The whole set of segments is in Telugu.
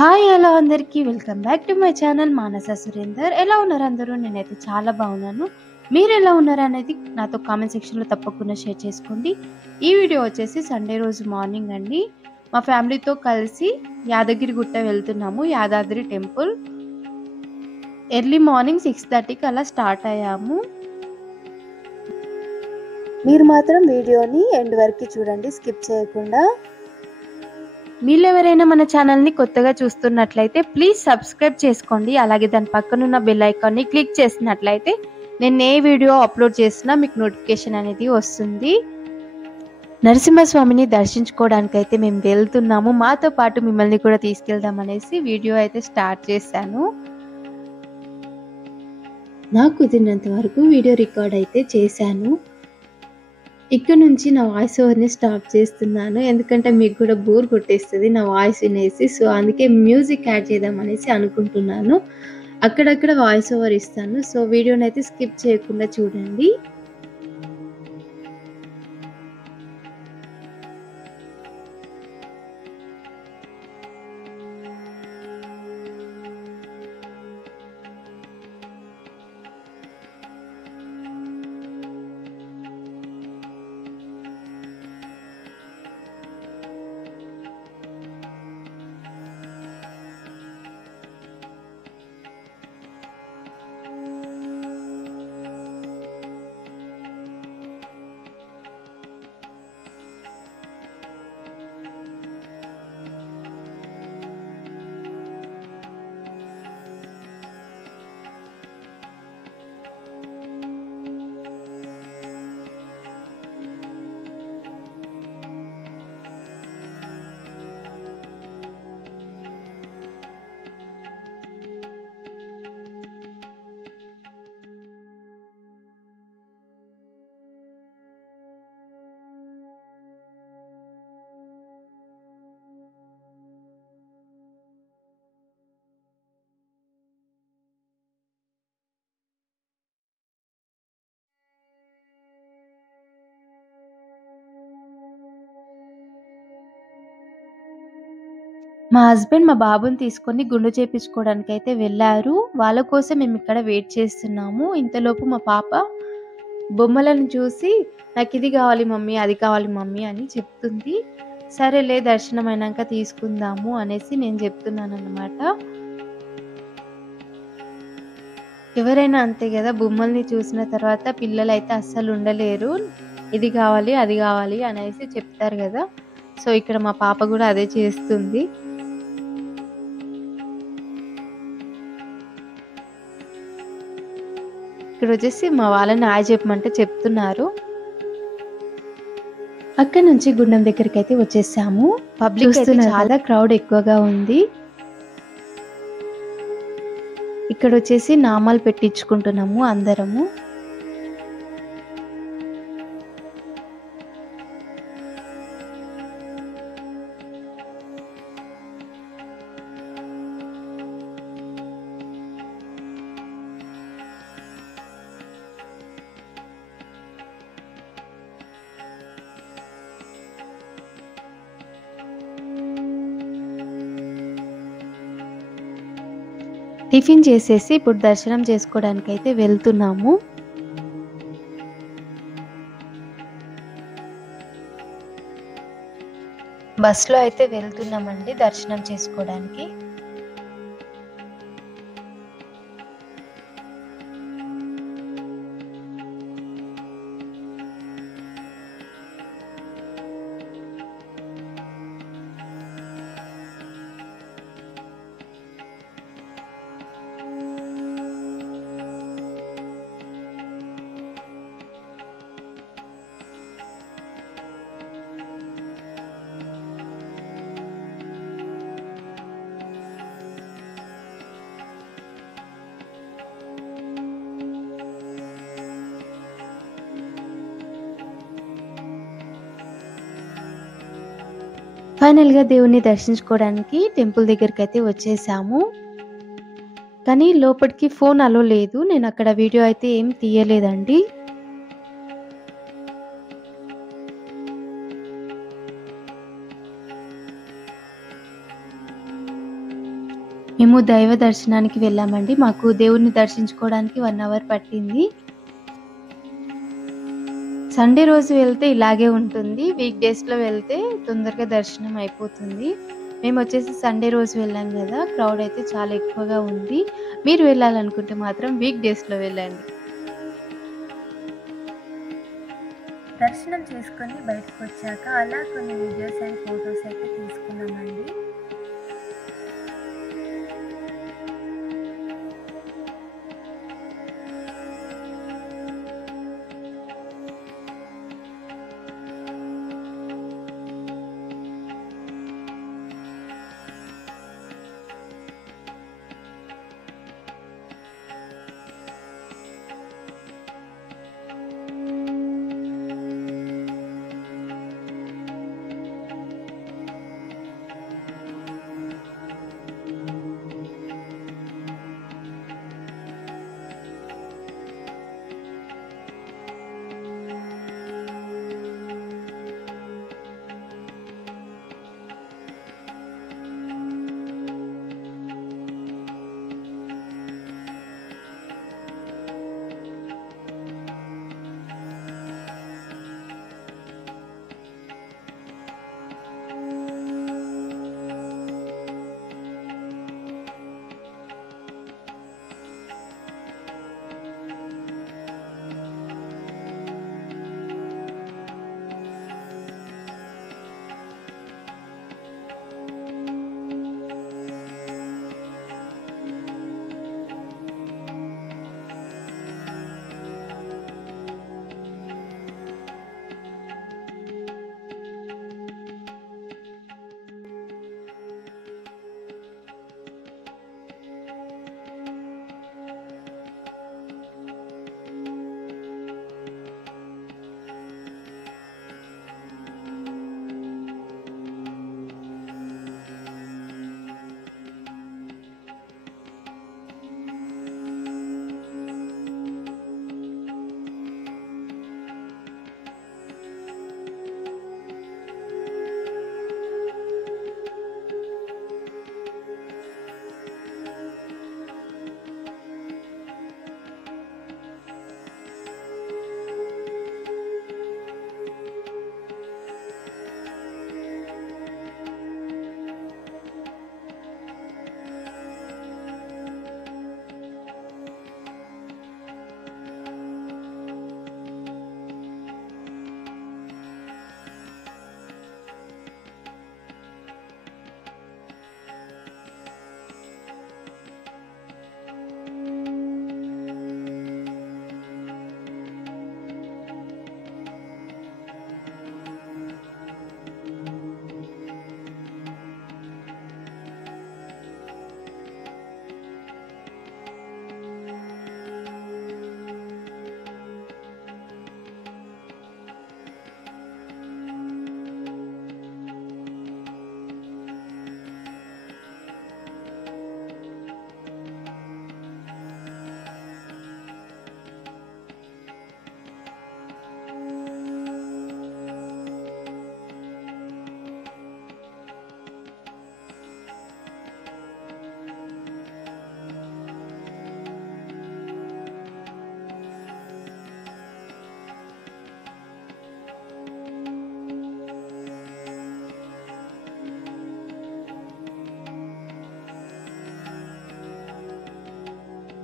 హాయ్ హలో అందరికీ welcome back to my channel Manasa Surender. ఎలా ఉన్నారు అందరూ? నేనైతే చాలా బాగున్నాను. మీరు ఎలా ఉన్నారు అనేది నాతో కామెంట్ సెక్షన్లో తప్పకుండా షేర్ చేసుకోండి. ఈ వీడియో వచ్చేసి సండే రోజు మార్నింగ్ అండి. మా ఫ్యామిలీతో కలిసి యాదగిరి గుట్ట వెళ్తున్నాము, యాదాద్రి టెంపుల్. ఎర్లీ మార్నింగ్ 6:30కి అలా స్టార్ట్ అయ్యాము. మీరు మాత్రం వీడియోని ఎండ్ వరకు చూడండి, స్కిప్ చేయకుండా. మీరు ఎవరైనా మన ఛానల్ని కొత్తగా చూస్తున్నట్లయితే ప్లీజ్ సబ్స్క్రైబ్ చేసుకోండి. అలాగే దాని పక్కనున్న బెల్ ఐకాన్ని క్లిక్ చేసినట్లయితే నేను ఏ వీడియో అప్లోడ్ చేసినా మీకు నోటిఫికేషన్ అనేది వస్తుంది. నరసింహస్వామిని దర్శించుకోవడానికి అయితే మేము వెళ్తున్నాము. మాతో పాటు మిమ్మల్ని కూడా తీసుకెళ్దాం అనేసి వీడియో అయితే స్టార్ట్ చేశాను. నాకు కుదిరినంత వరకు వీడియో రికార్డ్ అయితే చేశాను. ఇక్కడ నుంచి నా వాయిస్ ఓవర్ని స్టాప్ చేస్తున్నాను, ఎందుకంటే మీకు కూడా బోర్ కొట్టేస్తుంది నా వాయిస్ వినేసి. సో అందుకే మ్యూజిక్ యాడ్ చేద్దాం అనేసి అనుకుంటున్నాను. అక్కడక్కడ వాయిస్ ఓవర్ ఇస్తాను. సో వీడియోని అయితే స్కిప్ చేయకుండా చూడండి. మా హస్బెండ్ మా బాబుని తీసుకొని గుండు చేపించుకోవడానికి అయితే వెళ్ళారు. వాళ్ళ కోసం మేము ఇక్కడ వెయిట్ చేస్తున్నాము. ఇంతలోపు మా పాప బొమ్మలను చూసి నాకు ఇది కావాలి మమ్మీ, అది కావాలి మమ్మీ అని చెప్తుంది. సరేలే దర్శనం అయినాక తీసుకుందాము అనేసి నేను చెప్తున్నాను అన్నమాట. ఎవరైనా అంతే కదా, బొమ్మల్ని చూసిన తర్వాత పిల్లలు అయితే అస్సలు ఉండలేరు. ఇది కావాలి అది కావాలి అనేసి చెప్తారు కదా. సో ఇక్కడ మా పాప కూడా అదే చేస్తుంది. ఇక్కడ వచ్చేసి మా వాళ్ళని హాయ్ చెప్పమంటే చెప్తున్నారు. అక్కడ నుంచి గుండం దగ్గరికి అయితే వచ్చేసాము. పబ్లిక్ అయితే చాలా క్రౌడ్ ఎక్కువగా ఉంది. ఇక్కడ వచ్చేసి నామాలు పెట్టించుకుంటున్నాము అందరము. టిఫిన్ చేసేసి ఇప్పుడు దర్శనం చేసుకోవడానికి అయితే వెళ్తున్నాము. బస్సులో అయితే వెళ్తున్నామండి దర్శనం చేసుకోవడానికి. ఫైనల్గా దేవుణ్ణి దర్శించుకోవడానికి టెంపుల్ దగ్గరికి అయితే వచ్చేసాము. కానీ లోపలికి ఫోన్ అలో లేదు. నేను అక్కడ వీడియో అయితే ఏం తీయలేదండి. మేము దైవ దర్శనానికి వెళ్ళామండి. మాకు దేవుడిని దర్శించుకోవడానికి 1 అవర్ పట్టింది. సండే రోజు వెళ్తే ఇలాగే ఉంటుంది. వీక్ డేస్‌లో వెళ్తే తొందరగా దర్శనం అయిపోతుంది. మేమొచ్చేసి సండే రోజు వెళ్ళాం గదా! క్రౌడ్ అయితే చాలా ఎక్కువగా ఉంది. మీరు వెళ్ళాలనుకుంటే మాత్రం వీక్ డేస్‌లో వెళ్ళండి. దర్శనం చేసుకొని బయటకొచ్చాక అలా కొన్ని వీడియోస్ అండ్ ఫోటోస్ అయితే తీసుకున్నామండి.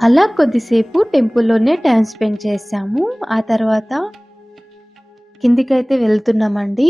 అలా కొద్దిసేపు టెంపుల్‌లోనే టైమ్ స్పెండ్ చేశాము. ఆ తర్వాత కిందికైతే వెళ్తున్నామండి.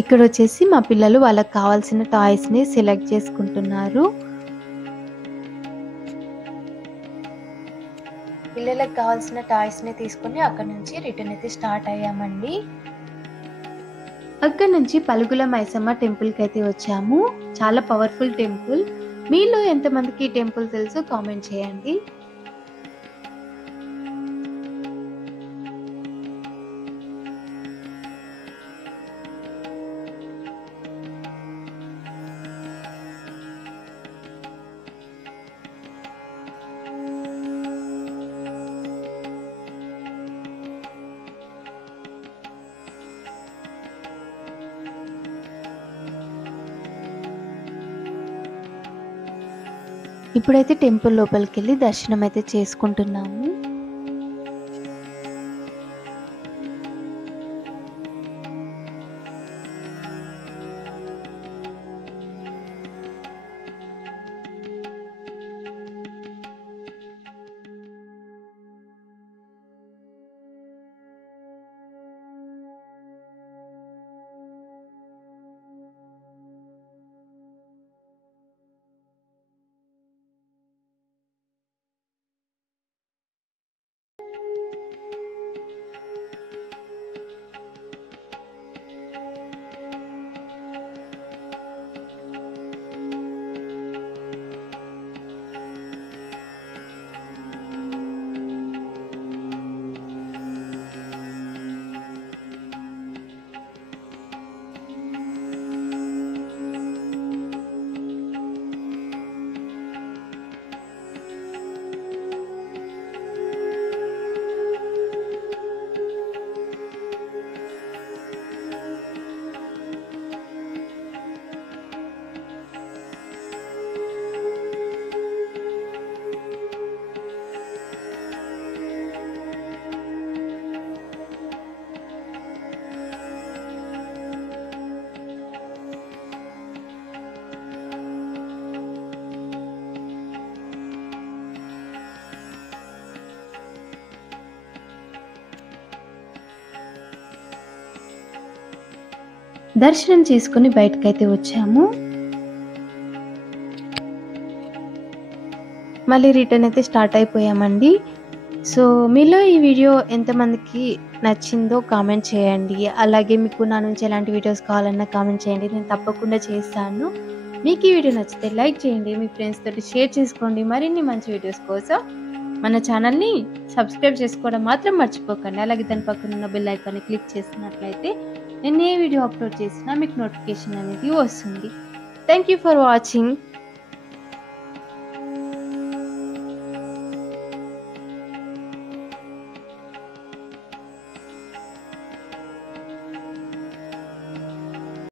ఇక్కడ వచ్చేసి మా పిల్లలు వాళ్ళకి కావాల్సిన టాయ్స్ని సెలెక్ట్ చేసుకుంటున్నారు. పిల్లలకు కావాల్సిన టాయ్స్ని తీసుకొని అక్కడ నుంచి రిటర్న్ అయితే స్టార్ట్ అయ్యామండి. అక్కడ నుంచి పలుగుల మైసమ్మ టెంపుల్కి అయితే వచ్చాము. చాలా పవర్ఫుల్ టెంపుల్. మీలో ఎంతమందికి ఈ టెంపుల్ తెలుసో కామెంట్ చేయండి. ఇప్పుడైతే టెంపుల్ లోపలికి వెళ్ళి దర్శనం అయితే చేసుకుంటున్నాము. దర్శనం చేసుకుని బయటకైతే వచ్చాము. మళ్ళీ రిటర్న్ అయితే స్టార్ట్ అయిపోయామండి. సో మీలో ఈ వీడియో ఎంతమందికి నచ్చిందో కామెంట్ చేయండి. అలాగే మీకు నా నుంచి ఎలాంటి వీడియోస్ కావాలన్నా కామెంట్ చేయండి, నేను తప్పకుండా చేస్తాను. మీకు ఈ వీడియో నచ్చితే లైక్ చేయండి, మీ ఫ్రెండ్స్ తోటి షేర్ చేసుకోండి. మరిన్ని మంచి వీడియోస్ కోసం మన ఛానల్ని సబ్స్క్రైబ్ చేసుకోవడం మాత్రం మర్చిపోకండి. అలాగే దాని పక్కన ఉన్న బెల్ ఐకాన్ని క్లిక్ చేసినట్లయితే నేను ఏ వీడియో అప్లోడ్ చేసినా మీకు నోటిఫికేషన్ అనేది వస్తుంది. Thank you for watching.